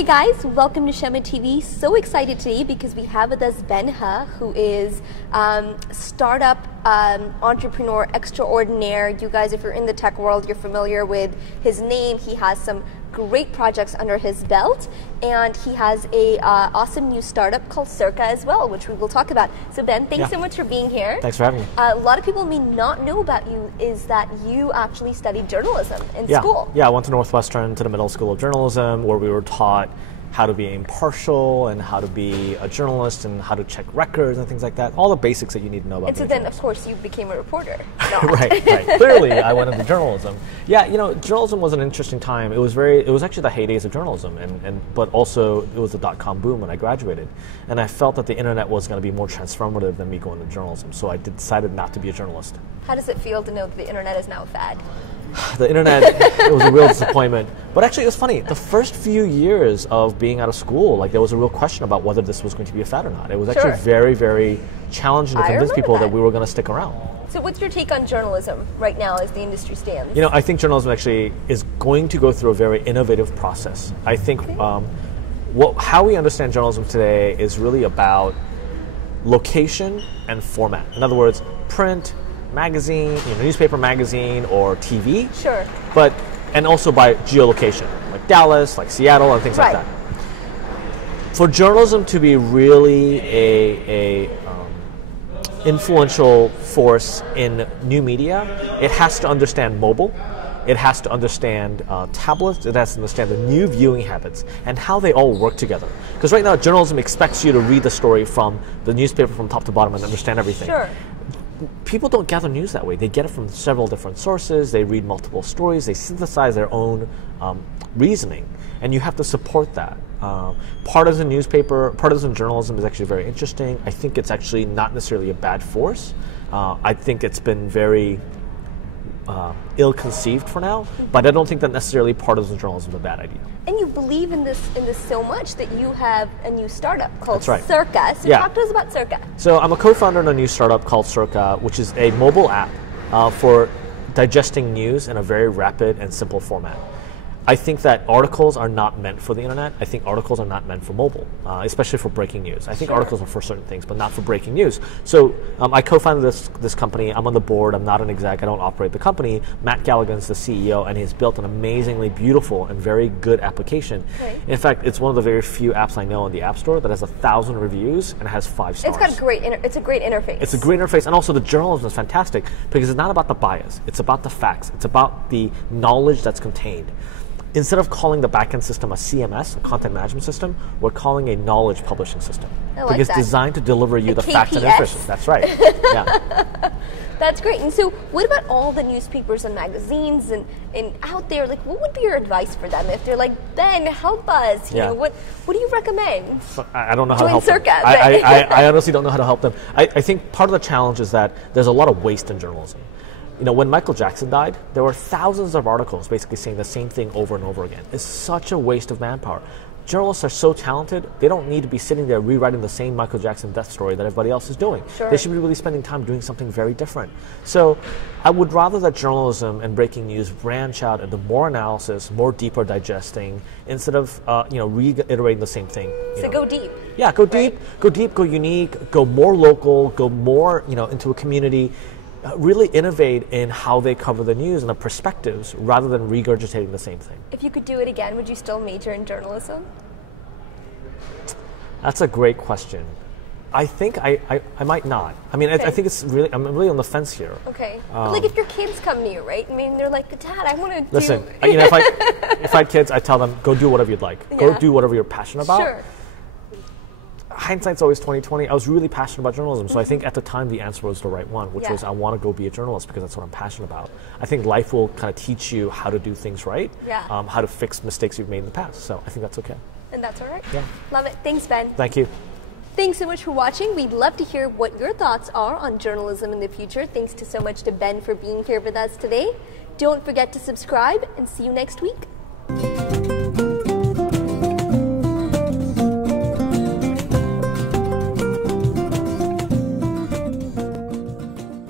Hey guys, welcome to Shama TV. So excited today because we have with us Ben Ha, who is startup entrepreneur extraordinaire. You guys, if you're in the tech world, you're familiar with his name. He has some great projects under his belt, and he has a awesome new startup called Circa as well, which we will talk about. So Ben, thanks so much for being here. Thanks for having me. A lot of people may not know about you is that you actually studied journalism in school. Yeah, I went to Northwestern, to the Middle School of Journalism, where we were taught how to be impartial and how to be a journalist and how to check records and things like that. All the basics that you need to know about. And so then, of course, you became a reporter. No. right. Clearly, I went into journalism. Yeah, you know, journalism was an interesting time. It was actually the heydays of journalism, but also it was the .com boom when I graduated. And I felt that the internet was going to be more transformative than me going to journalism. So I decided not to be a journalist. How does it feel to know that the internet is now a fad? The internet, it was a real disappointment. But actually, it was funny. The first few years of being out of school, like there was a real question about whether this was going to be a fad or not. It was actually very, very challenging to convince people that we were going to stick around. So what's your take on journalism right now as the industry stands? You know, I think journalism actually is going to go through a very innovative process. I think how we understand journalism today is really about location and format. In other words, print, magazine, newspaper, magazine, or TV. Sure. And also by geolocation, like Dallas, like Seattle, and things like that. For journalism to be really a influential force in new media, it has to understand mobile. It has to understand tablets. It has to understand the new viewing habits and how they all work together. Because right now, journalism expects you to read the story from the newspaper from top to bottom and understand everything. Sure. People don't gather news that way. They get it from several different sources. They read multiple stories. They synthesize their own reasoning, and you have to support that. Partisan journalism is actually very interesting. I think it's actually not necessarily a bad force. I think it's been very ill-conceived for now, but I don't think that necessarily partisan journalism is a bad idea. And you believe in this so much that you have a new startup called Circa. So talk to us about Circa. So I'm a co-founder in a new startup called Circa, which is a mobile app for digesting news in a very rapid and simple format. I think that articles are not meant for the internet. I think articles are not meant for mobile, especially for breaking news. I think articles are for certain things, but not for breaking news. So I co-founded this company. I'm on the board. I'm not an exec. I don't operate the company. Matt Galligan's the CEO, and he's built an amazingly beautiful and very good application. Okay. In fact, it's one of the very few apps I know in the App Store that has 1,000 reviews and has 5 stars. It's got it's a great interface. It's a great interface, and also the journalism is fantastic because it's not about the bias. It's about the facts. It's about the knowledge that's contained. Instead of calling the backend system a CMS, a content management system, we're calling a knowledge publishing system. I like because that. it's designed to deliver you the facts and information. That's right. Yeah. That's great. And so what about all the newspapers and magazines and out there? Like, what would be your advice for them if they're like, Ben, help us? You know, what do you recommend? I don't know how to help Circa, them. I honestly don't know how to help them. I think part of the challenge is that there's a lot of waste in journalism. You know, when Michael Jackson died, there were thousands of articles basically saying the same thing over and over again. It's such a waste of manpower. Journalists are so talented, they don't need to be sitting there rewriting the same Michael Jackson death story that everybody else is doing. Sure. They should be really spending time doing something very different. So I would rather that journalism and breaking news branch out into more analysis, more deeper digesting, instead of reiterating the same thing. Go deep. Yeah, go deep, go unique, go more local, go more into a community. Really innovate in how they cover the news and the perspectives rather than regurgitating the same thing. If you could do it again, would you still major in journalism? That's a great question. I think I might not. I mean, I think it's really, I'm really on the fence here. Okay. But like if your kids come to you, right? I mean, they're like, Dad, I want to do... Listen, if I had kids, I'd tell them, go do whatever you'd like. Yeah. Go do whatever you're passionate about. Sure. Hindsight's always 20/20. I was really passionate about journalism, so I think at the time the answer was the right one, which was I want to go be a journalist because that's what I'm passionate about. I think life will kind of teach you how to do things right, how to fix mistakes you've made in the past. So I think that's okay. And that's all right. Yeah. Love it. Thanks, Ben. Thank you. Thanks so much for watching. We'd love to hear what your thoughts are on journalism in the future. Thanks so much to Ben for being here with us today. Don't forget to subscribe and see you next week.